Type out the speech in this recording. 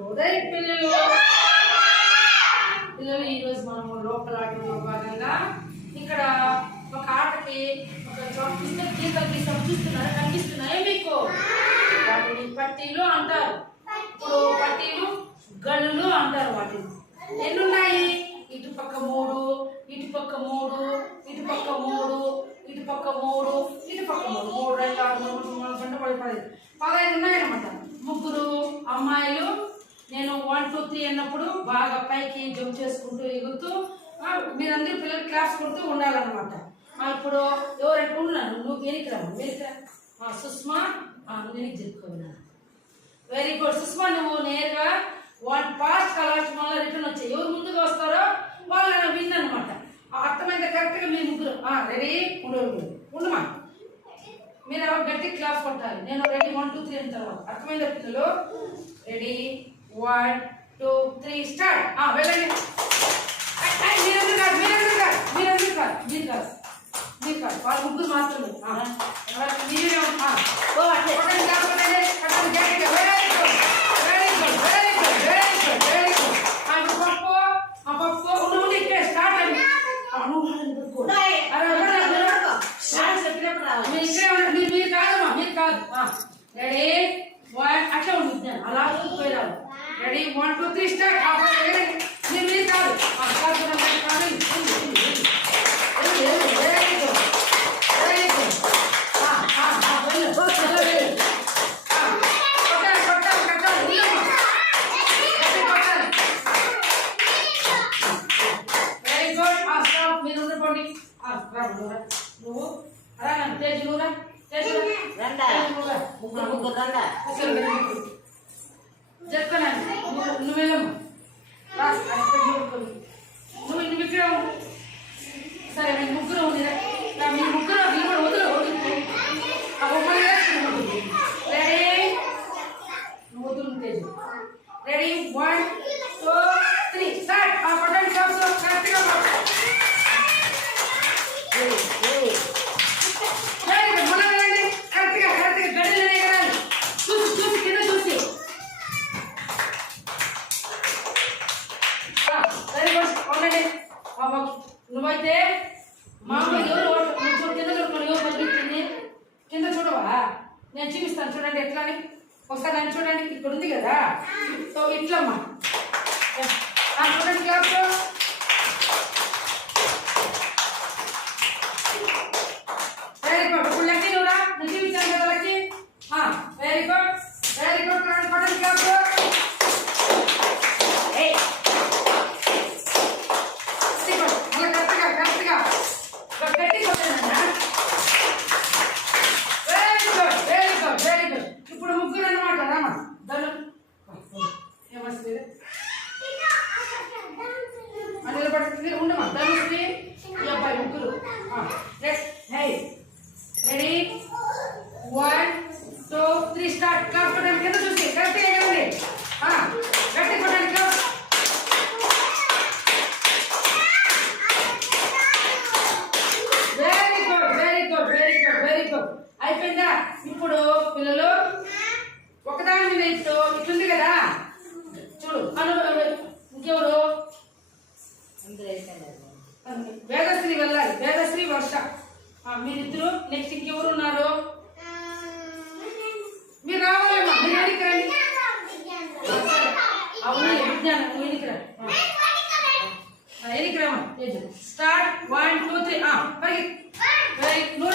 ఉదయ్ పిల్లలు. పిల్లలు ఈరోజు మనము లోపల ఆటలో భాగంగా ఇక్కడ ఒక ఆటకి ఒక చూపిస్తే గీతలు గీతం చూస్తున్నారా? కనిపిస్తున్నాయా మీకు? వాటిని పట్టీలు అంటారు. ఇప్పుడు పట్టీలు గళ్ళు అంటారు వాటిని. ఎన్ని ఉన్నాయి మూడు ఇటుపక్క మూడు ఇటుపక్క మూడు ఇటుపక్క మూడు ఇటుపక్క మూడు. మూడు రెండు ఆరు మూడు మూడు గంట పది పది పదహైదు ఉన్నాయన్నమాట. ముగ్గురు అమ్మాయిలు వన్ టూ త్రీ అన్నప్పుడు బాగా పైకి జంప్ చేసుకుంటూ ఎగురుతూ మీరందరూ పిల్లలు క్లాస్ కొడుతూ ఉండాలన్నమాట. ఇప్పుడు ఎవరైనా ఉన్నాను నువ్వు వెనక్కి రా వెనక్కి సుష్మా నేను నువ్వు వెరీ గుడ్ సుష్మా నువ్వు నేరుగా వన్ పాస్ట్ కలాస్ట్ వల్ల రిటర్న్ వచ్చాయి ఎవరు ముందుగా వస్తారో వాళ్ళు విన్ అనమాట అర్థమైంది కరెక్ట్గా మీరు ముగ్గురు? రెడీ ఉండవు ఉండమా? మీరు గట్టి క్లాస్ కొట్టాలి. నేను రెడీ వన్ టూ త్రీ అయిన తర్వాత. పిల్లలు? Ready one two three start వెళ్ళండి ఐ, ఐ, మీరందరూ కాదు మీరందరూ కాదు మీరందరూ కాదు మీరు కాదు మీరు కాదు వాళ్ళ ముగ్గురు మాత్రమే ఆ, ఎవరు- మీరే ఆ. ఓ, అట్లే. కొట్టండి, క్లాస్ కొట్టండి. కొట్టండి, గట్టిగా. Very good. Very good, very good, very good, very good. ఆ, ఇప్పుడు పప్పు, ఆ పప్పు, ఉండు, ఉండు, ఇక్కడే start అయింది. ఆ, నువ్వు ఉండు, పట్టుకో. అరే, ఎవరు రా, ఎవరు రా? మీరు ఇక్కడే ఉండండి. మీరు మీరు కాదమ్మా మీరు కాదు రెడీ వన్ అట్లా ఉంది విజ్ఞానం అలా పోయిరాదు ready one two three start మీరు మీరు కాదు ఆ, కాదు, కాదు, కాదు, కాదు. ఉంది, ఉంది, ఉంది, ఉంది. ఉంది, ఉంది. Very good. Very good. ఆ, ఆ, ఆ, వెళ్ళు. వెళ్ళు, వెళ్ళు. ఆ, కొట్టాలి, కొట్టాలి, కొట్టాలి. నిల్లమ్మా. గట్టి కొట్టాలి. వెరీ గుడ్ ఆ చెప్పనండి నువ్వు రా. నువ్వైతే మామూలు ఎవరు కింద చూడుకోండి ఎవరు కింద చూడవా? నేను చూపిస్తాను చూడండి ఎట్లా అని ఒకసారి నన్ను చూడండి. ఇక్కడ ఉంది కదా సో ఇట్లమ్మా. చూడండి క్లాస్ వెరీ గుడ్ ఇప్పుడు లక్కీ నువ్వురా నువ్వు చూపించాను కదా Lucky very good very good పడండి క్లాస్ ఏయ్. మళ్ళీ కరెక్ట్గా కరెక్ట్గా గట్టి కొట్టండి very good very good very good ఇప్పుడు ముగ్గురు అన్నమాట రామా ధను ఏమస్తుంది అని నిలబడుతుంది ఉండమా ధనుశ్రీ ఈ అబ్బాయి ముగ్గురు. Ready one two three start class కొట్టండి. కింద చూసి. కరెక్ట్గా ఎగరండి గట్టి కొట్టండి. Very good very good very good very good అయిపోయిందా? ఇప్పుడు పిల్లలు ఒకదాని మీద ఇట్టు ఇట్లుంది కదా? చూడు. ఇంకెవరు? వేదశ్రీ వెళ్ళాలి. వేదశ్రీ వర్ష. ఆ, మీరిద్దరు నెక్స్ట్ ఇంకెవరు ఉన్నారు? మీరు రావాలమ్మా మీరు వెనక్కి రండి? అవును విజ్ఞానం నువ్వు వెనక్కి రా? Rama start. One two three. Parigi very నువ్వు